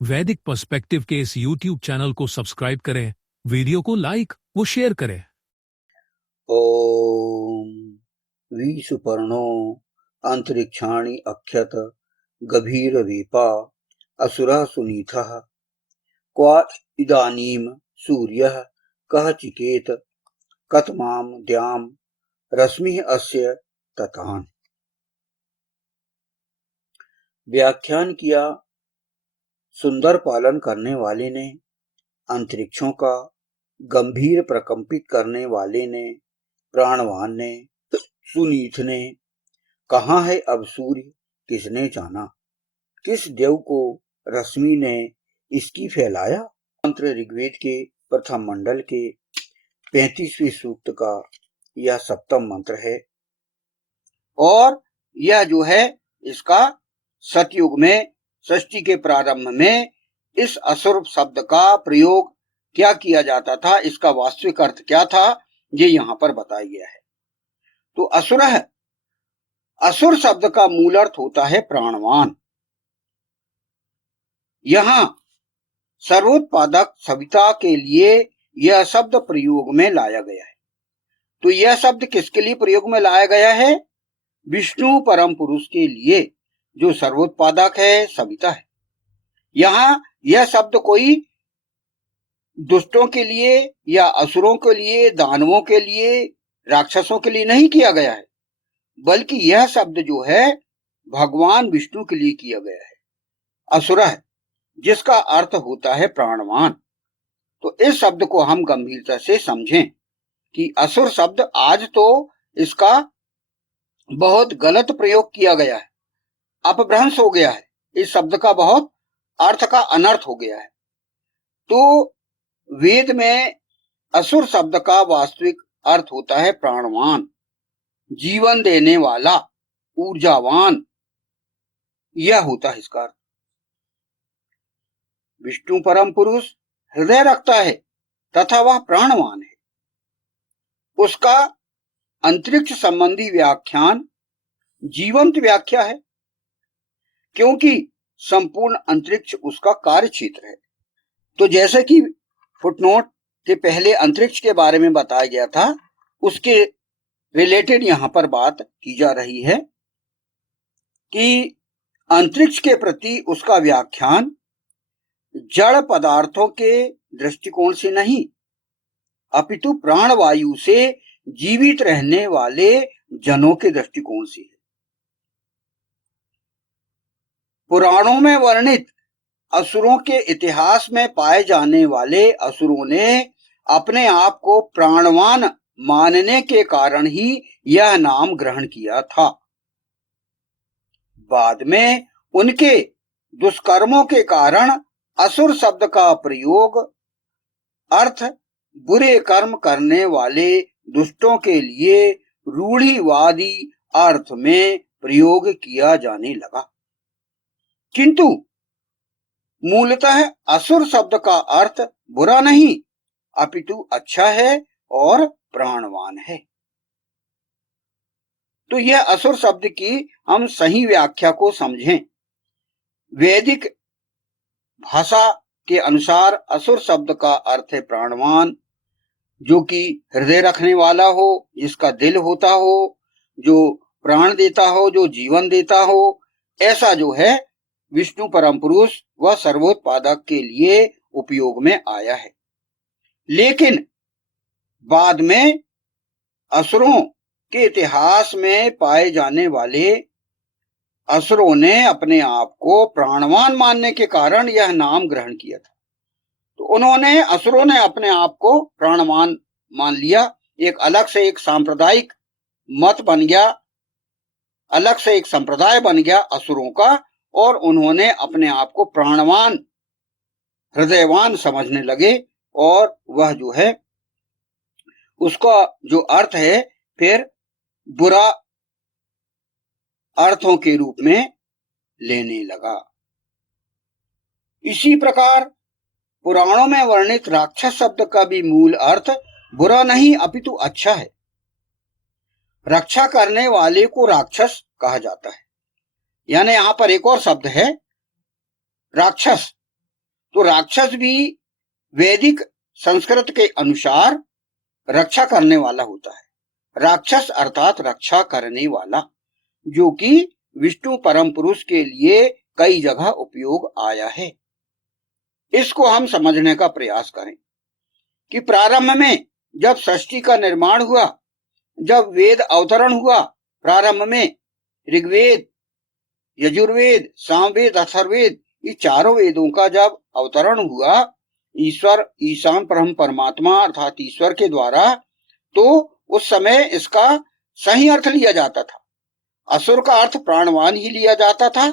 वैदिक पर्सपेक्टिव के इस YouTube चैनल को सब्सक्राइब करें, वीडियो को लाइक व शेयर करें। ओम विसुपर्णो अंतरिक्षाणि अक्षत गभीरवीपा असुरः सुनीतः क्व इदानीं सूर्यः कः चिकेत कतमां द्यां रश्मिः अस्य ततान्। व्याख्यान किया। सुंदर पालन करने वाले ने, अंतरिक्षों का गंभीर प्रकंपित करने वाले ने, प्राणवान ने, सुनीत ने, कहाँ है अब सूर्य, किसने जाना, किस देव को रश्मि ने इसकी फैलाया। मंत्र ऋग्वेद के प्रथम मंडल के 35वें सूक्त का यह सप्तम मंत्र है और यह जो है इसका सतयुग में सृष्टि के प्रारंभ में इस असुर शब्द का प्रयोग क्या किया जाता था, इसका वास्तविक अर्थ क्या था, ये यहां पर बताया गया है। तो असुर शब्द का मूल अर्थ होता है प्राणवान। यहां सर्वोत्पादक सविता के लिए यह शब्द प्रयोग में लाया गया है। तो यह शब्द किसके लिए प्रयोग में लाया गया है? विष्णु परम पुरुष के लिए, जो सर्वोत्पादक है, सविता है। यहां यह शब्द कोई दुष्टों के लिए या असुरों के लिए, दानवों के लिए, राक्षसों के लिए नहीं किया गया है, बल्कि यह शब्द जो है भगवान विष्णु के लिए किया गया है। असुर है जिसका अर्थ होता है प्राणवान। तो इस शब्द को हम गंभीरता से समझें कि असुर शब्द आज तो इसका बहुत गलत प्रयोग किया गया है, अपभ्रंश हो गया है, इस शब्द का बहुत अर्थ का अनर्थ हो गया है। तो वेद में असुर शब्द का वास्तविक अर्थ होता है प्राणवान, जीवन देने वाला, ऊर्जावान, यह होता है इसका अर्थ। विष्णु परम पुरुष हृदय रखता है तथा वह प्राणवान है। उसका अंतरिक्ष संबंधी व्याख्यान जीवंत व्याख्या है, क्योंकि संपूर्ण अंतरिक्ष उसका कार्य क्षेत्र है। तो जैसे कि फुटनोट के पहले अंतरिक्ष के बारे में बताया गया था, उसके रिलेटेड यहां पर बात की जा रही है कि अंतरिक्ष के प्रति उसका व्याख्यान जड़ पदार्थों के दृष्टिकोण से नहीं, अपितु प्राणवायु से जीवित रहने वाले जनों के दृष्टिकोण से है। पुराणों में वर्णित असुरों के इतिहास में पाए जाने वाले असुरों ने अपने आप को प्राणवान मानने के कारण ही यह नाम ग्रहण किया था। बाद में उनके दुष्कर्मों के कारण असुर शब्द का प्रयोग अर्थ बुरे कर्म करने वाले दुष्टों के लिए रूढ़िवादी अर्थ में प्रयोग किया जाने लगा। किंतु मूलतः असुर शब्द का अर्थ बुरा नहीं, अपितु अच्छा है और प्राणवान है। तो यह असुर शब्द की हम सही व्याख्या को समझें। वैदिक भाषा के अनुसार असुर शब्द का अर्थ है प्राणवान, जो कि हृदय रखने वाला हो, जिसका दिल होता हो, जो प्राण देता हो, जो जीवन देता हो, ऐसा जो है विष्णु परम पुरुष व सर्वोत्पादक के लिए उपयोग में आया है। लेकिन बाद में असुरों के इतिहास में पाए जाने वाले असुरों ने अपने आप को प्राणवान मानने के कारण यह नाम ग्रहण किया था। तो असुरों ने अपने आप को प्राणवान मान लिया। एक अलग से एक सांप्रदायिक मत बन गया, अलग से एक संप्रदाय बन गया असुरों का, और उन्होंने अपने आप को प्राणवान, हृदयवान समझने लगे, और वह जो है उसका जो अर्थ है फिर बुरा अर्थों के रूप में लेने लगा। इसी प्रकार पुराणों में वर्णित राक्षस शब्द का भी मूल अर्थ बुरा नहीं अपितु अच्छा है। रक्षा करने वाले को राक्षस कहा जाता है। यानी यहां पर एक और शब्द है राक्षस, तो राक्षस भी वैदिक संस्कृत के अनुसार रक्षा करने वाला होता है। राक्षस अर्थात रक्षा करने वाला, जो कि विष्णु परम पुरुष के लिए कई जगह उपयोग आया है। इसको हम समझने का प्रयास करें कि प्रारंभ में जब सृष्टि का निर्माण हुआ, जब वेद अवतरण हुआ, प्रारंभ में ऋग्वेद, यजुर्वेद, सामवेद, अथर्ववेद, ये चारों वेदों का जब अवतरण हुआ ईश्वर, ईशान ब्रह्म परमात्मा अर्थात ईश्वर के द्वारा, तो उस समय इसका सही अर्थ लिया जाता था। असुर का अर्थ प्राणवान ही लिया जाता था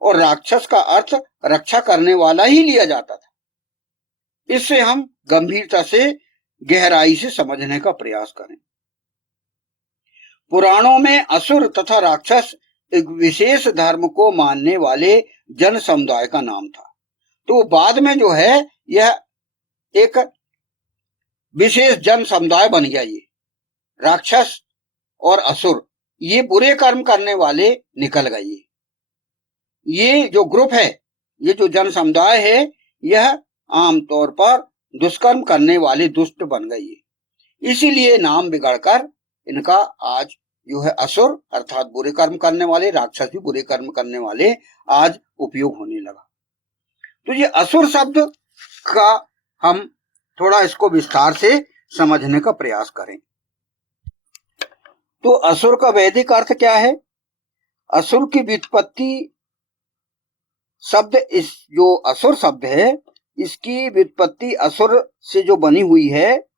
और राक्षस का अर्थ रक्षा करने वाला ही लिया जाता था। इससे हम गंभीरता से, गहराई से समझने का प्रयास करें। पुराणों में असुर तथा राक्षस एक विशेष धर्म को मानने वाले जन समुदाय का नाम था। तो बाद में जो है यह एक विशेष जन समुदाय बन गया। ये राक्षस और असुर ये बुरे कर्म करने वाले निकल गए। ये जो ग्रुप है, ये जो जन समुदाय है, यह आमतौर पर दुष्कर्म करने वाले दुष्ट बन गए। इसीलिए नाम बिगड़कर इनका आज जो है असुर अर्थात बुरे कर्म करने वाले, राक्षस भी बुरे कर्म करने वाले, आज उपयोग होने लगा। तो ये असुर शब्द का हम थोड़ा इसको विस्तार से समझने का प्रयास करें। तो असुर का वैदिक अर्थ क्या है? असुर की व्युत्पत्ति शब्द, इस जो असुर शब्द है इसकी व्युत्पत्ति असुर से जो बनी हुई है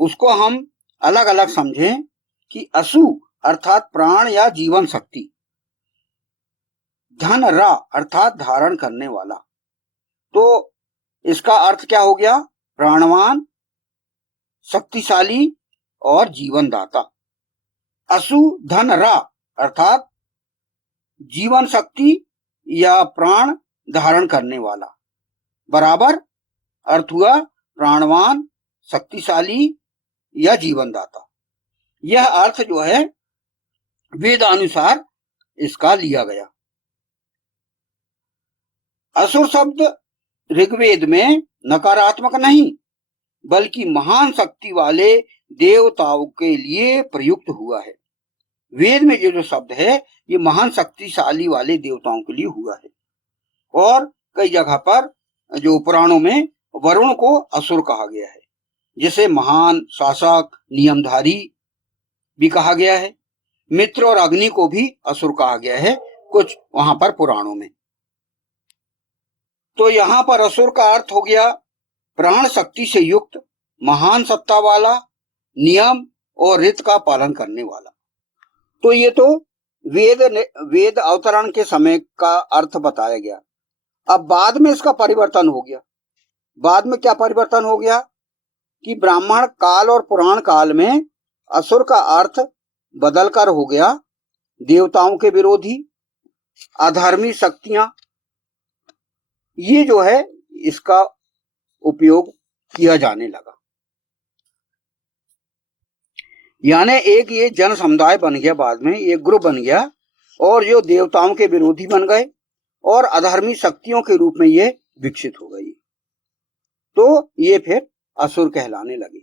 उसको हम अलग अलग समझें कि असु अर्थात प्राण या जीवन शक्ति, धन रा अर्थात धारण करने वाला। तो इसका अर्थ क्या हो गया? प्राणवान, शक्तिशाली और जीवन दाता। असु धन रा अर्थात जीवन शक्ति या प्राण धारण करने वाला, बराबर अर्थ हुआ प्राणवान, शक्तिशाली या जीवन दाता। यह अर्थ जो है वेदानुसार इसका लिया गया। असुर शब्द ऋग्वेद में नकारात्मक नहीं बल्कि महान शक्ति वाले देवताओं के लिए प्रयुक्त हुआ है। वेद में जो शब्द है ये महान शक्तिशाली वाले देवताओं के लिए हुआ है। और कई जगह पर जो पुराणों में वरुण को असुर कहा गया है, जिसे महान शासक, नियमधारी भी कहा गया है। मित्र और अग्नि को भी असुर कहा गया है कुछ वहां पर पुराणों में। तो यहां पर असुर का अर्थ हो गया प्राण शक्ति से युक्त, महान सत्ता वाला, नियम और रीत का पालन करने वाला। तो ये तो वेद अवतरण के समय का अर्थ बताया गया। अब बाद में इसका परिवर्तन हो गया। बाद में क्या परिवर्तन हो गया कि ब्राह्मण काल और पुराण काल में असुर का अर्थ बदलकर हो गया देवताओं के विरोधी, अधर्मी शक्तियां। ये जो है इसका उपयोग किया जाने लगा। यानी एक ये जन समुदाय बन गया, बाद में एक ग्रुप बन गया और जो देवताओं के विरोधी बन गए और अधर्मी शक्तियों के रूप में ये विकसित हो गई। तो ये फिर असुर कहलाने लगे।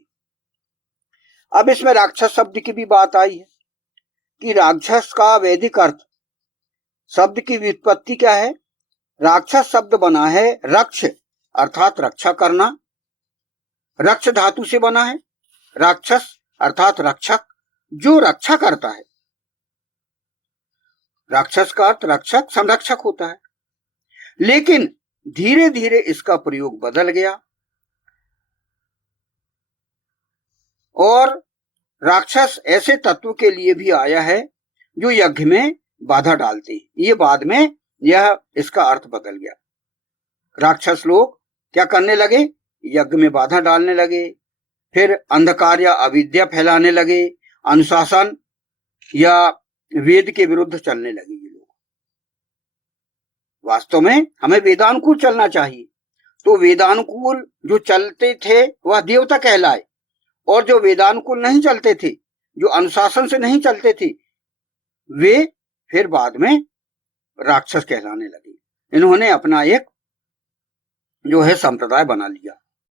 अब इसमें राक्षस शब्द की भी बात आई है कि राक्षस का वैदिक अर्थ, शब्द की व्युत्पत्ति क्या है? राक्षस शब्द बना है रक्ष अर्थात रक्षा करना, रक्ष धातु से बना है। राक्षस अर्थात रक्षक, जो रक्षा करता है। राक्षस का अर्थ रक्षक, संरक्षक होता है। लेकिन धीरे धीरे इसका प्रयोग बदल गया और राक्षस ऐसे तत्व के लिए भी आया है जो यज्ञ में बाधा डालते हैं। ये बाद में यह इसका अर्थ बदल गया। राक्षस लोग क्या करने लगे? यज्ञ में बाधा डालने लगे, फिर अंधकार या अविद्या फैलाने लगे, अनुशासन या वेद के विरुद्ध चलने लगे ये लोग। वास्तव में हमें वेदानुकूल चलना चाहिए। तो वेदानुकूल जो चलते थे वह देवता कहलाए, और जो वेदानुकूल नहीं चलते थे, जो अनुशासन से नहीं चलते थे, वे फिर बाद में राक्षस कहलाने लगे। इन्होंने अपना एक जो है संप्रदाय बना लिया।